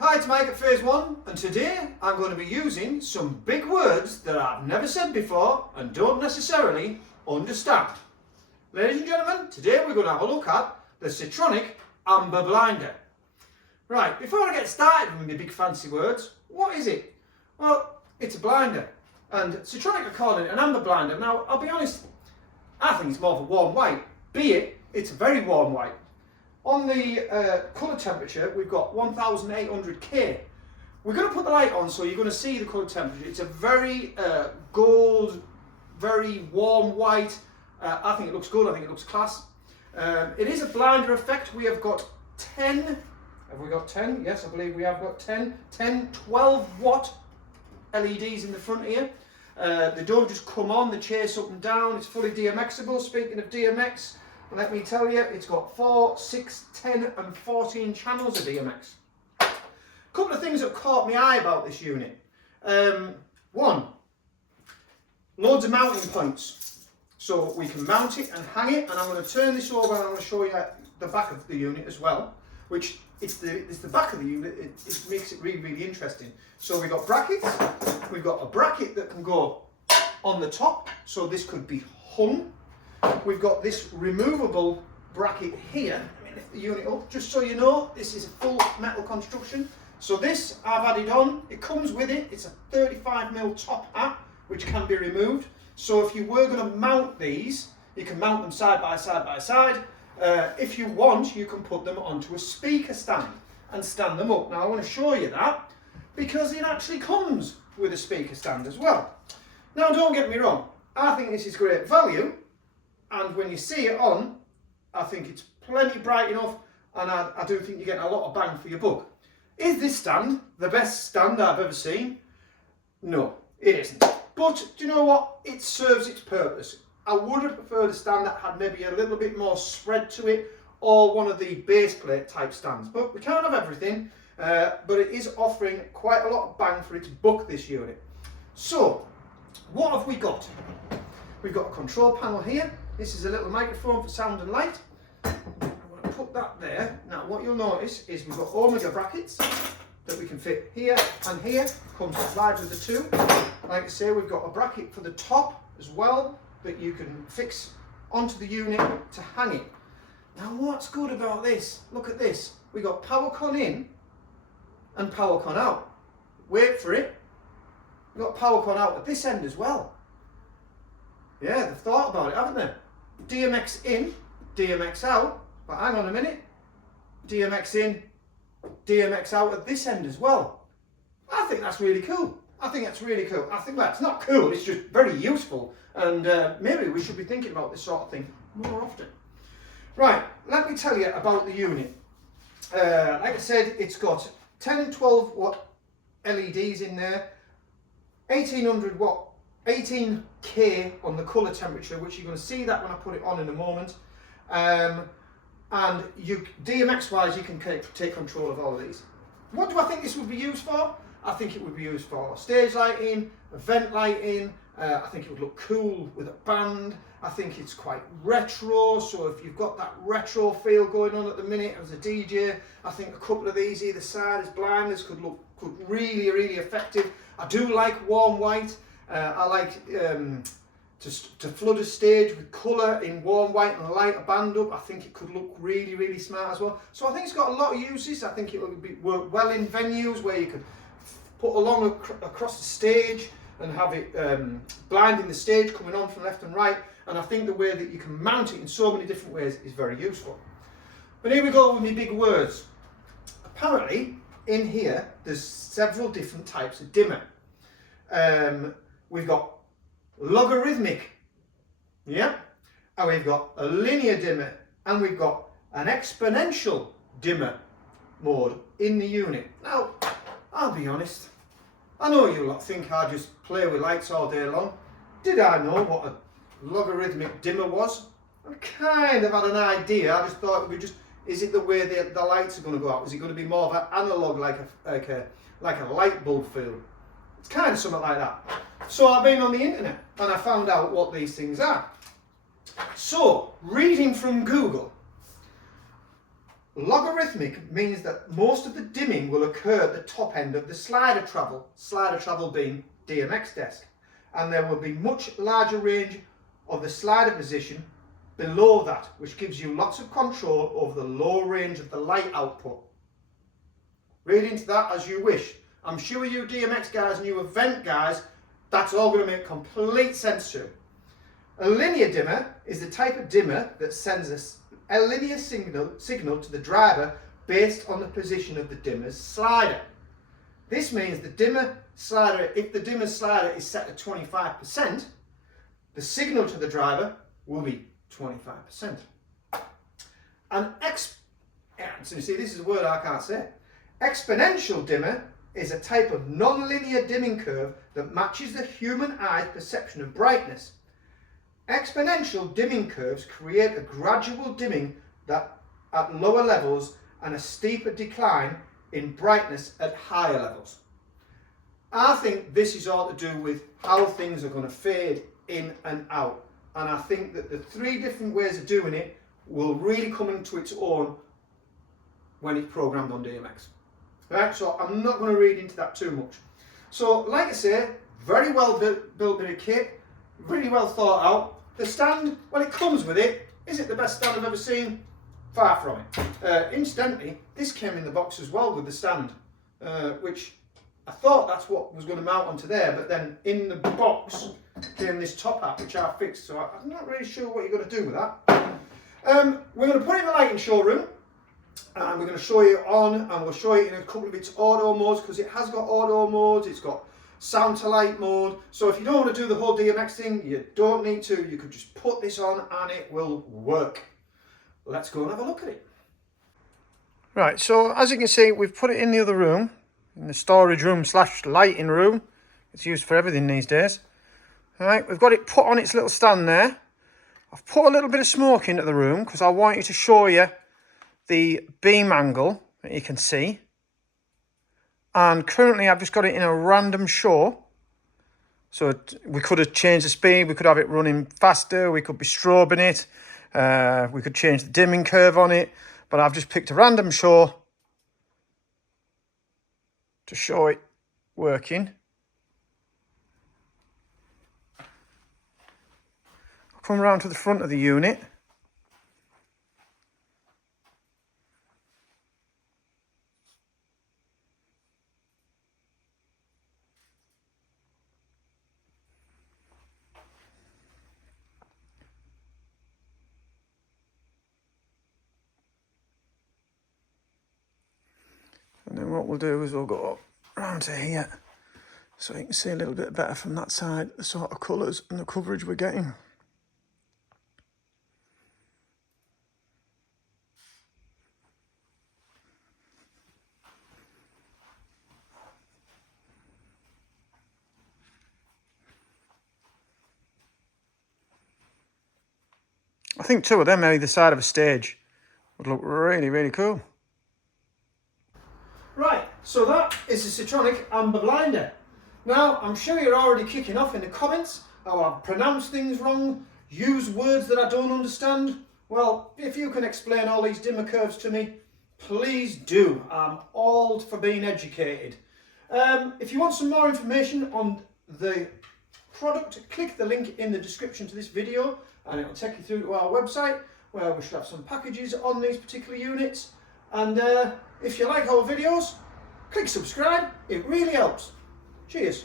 Hi, it's Mike at Phase 1, and today I'm going to be using some big words that I've never said before and don't necessarily understand. Ladies and gentlemen, today we're going to have a look at the Citronic Amber Blinder. Right, before I get started with my big fancy words, what is it? Well, it's a blinder, and Citronic are calling it an amber blinder. Now, I'll be honest, I think it's more of a warm white, be it it's a very warm white. On the colour temperature, we've got 1800K. We're going to put the light on so you're going to see the colour temperature. It's a very gold, very warm white. I think it looks good, I think it looks class. It is a blinder effect. We have got 10, have we got 10? Yes, I believe we have got 10, 12 watt LEDs in the front here. They don't just come on, they chase up and down. It's fully DMXable. Speaking of DMX, let me tell you, it's got 4, 6, 10 and 14 channels of DMX. A couple of things that caught my eye about this unit. One, loads of mounting points. So we can mount it and hang it, and I'm going to turn this over and I'm going to show you the back of the unit as well, which it's the back of the unit, it makes it really, really interesting. So we've got brackets, we've got a bracket that can go on the top, so this could be hung. We've got this removable bracket here. Let me lift the unit up, just so you know, this is a full metal construction. So this I've added on, it comes with it, it's a 35mm top hat, which can be removed. So if you were going to mount these, you can mount them side by side by side. If you want, you can put them onto a speaker stand and stand them up. Now I want to show you that because it actually comes with a speaker stand as well. Now don't get me wrong, I think this is great value. And when you see it on, I think it's plenty bright enough, and I do think you're getting a lot of bang for your buck. Is this stand the best stand I've ever seen? No, it isn't. But do you know what? It serves its purpose. I would have preferred a stand that had maybe a little bit more spread to it, or one of the base plate type stands. But we can't have everything, but it is offering quite a lot of bang for its buck, this unit. So, what have we got? We've got a control panel here. This is a little microphone for sound and light. I'm going to put that there. Now what you'll notice is we've got omega brackets that we can fit here and here. Comes supplied with the two. Like I say, we've got a bracket for the top as well that you can fix onto the unit to hang it. Now what's good about this? Look at this. We've got power con in and power con out. Wait for it. We've got power con out at this end as well. Yeah, they've thought about it, haven't they? DMX in, DMX out, but hang on a minute. DMX in, DMX out at this end as well. I think that's really cool. I think that's really cool. I think that's not cool, it's just very useful. And maybe we should be thinking about this sort of thing more often. Right, let me tell you about the unit. Like I said, it's got 10 and 12 watt LEDs in there, 1800 watt 18K on the colour temperature, which you're going to see that when I put it on in a moment. And DMX wise, you can take control of all of these. What do I think this would be used for? I think it would be used for stage lighting, event lighting. I think it would look cool with a band. I think it's quite retro, so if you've got that retro feel going on at the minute as a DJ, I think a couple of these either side as blinders could really, really effective. I do like warm white. I like to flood a stage with colour in warm white and light a band up. I think it could look really, really smart as well. So I think it's got a lot of uses. I think it would work well in venues where you could put along across the stage and have it blinding the stage coming on from left and right. And I think the way that you can mount it in so many different ways is very useful. But here we go with my big words. Apparently in here there's several different types of dimmer. We've got logarithmic, yeah, and we've got a linear dimmer, and we've got an exponential dimmer mode in the unit. Now, I'll be honest, I know you lot think I just play with lights all day long. Did I know what a logarithmic dimmer was? I kind of had an idea. I just thought it would be is it the way the lights are going to go out? Is it going to be more of an analog, like a light bulb feel? It's kind of something like that. So I've been on the internet and I found out what these things are. So, reading from Google, Logarithmic means that most of the dimming will occur at the top end of the slider travel being DMX desk, and there will be much larger range of the slider position below that, which gives you lots of control over the low range of the light output. Read into that as you wish. I'm sure you DMX guys and you event guys, that's all going to make complete sense to you. A linear dimmer is the type of dimmer that sends a linear signal to the driver based on the position of the dimmer's slider. This means the dimmer slider, if the dimmer slider is set to 25%, the signal to the driver will be 25%. So you see, this is a word I can't say. Exponential dimmer is a type of non-linear dimming curve that matches the human eye's perception of brightness. Exponential dimming curves create a gradual dimming that at lower levels and a steeper decline in brightness at higher levels. I think this is all to do with how things are going to fade in and out, and I think that the three different ways of doing it will really come into its own when it's programmed on DMX. Right, so I'm not going to read into that too much. So like I say, very well built bit of kit, really well thought out. The stand, well, it comes with it. Is it the best stand I've ever seen? Far from it. Incidentally, this came in the box as well with the stand, which I thought that's what was going to mount onto there, but then in the box came this top hat, which I fixed, so I'm not really sure what you're going to do with that. We're going to put it in the lighting showroom, and we're going to show you on, and we'll show you in a couple of its auto modes, because it has got auto modes, it's got sound to light mode. So if you don't want to do the whole DMX thing, you don't need to. You could just put this on and it will work. Let's go and have a look at it. Right, so as you can see, we've put it in the other room, in the storage room / lighting room. It's used for everything these days. All right, we've got it put on its little stand there. I've put a little bit of smoke into the room because I want you to show you the beam angle that you can see. And currently I've just got it in a random show. So we could have changed the speed, we could have it running faster, we could be strobing it, we could change the dimming curve on it, but I've just picked a random show to show it working. I'll come around to the front of the unit. And then what we'll do is we'll go up around to here so you can see a little bit better from that side the sort of colours and the coverage we're getting. I think two of them either side of a stage would look really, really cool. Right, so that is the Citronic Amber Blinder. Now, I'm sure you're already kicking off in the comments how I've pronounced things wrong, use words that I don't understand. Well, if you can explain all these dimmer curves to me, please do. I'm all for being educated. If you want some more information on the product, click the link in the description to this video and it will take you through to our website where we should have some packages on these particular units. And if you like our videos, click subscribe, it really helps. Cheers.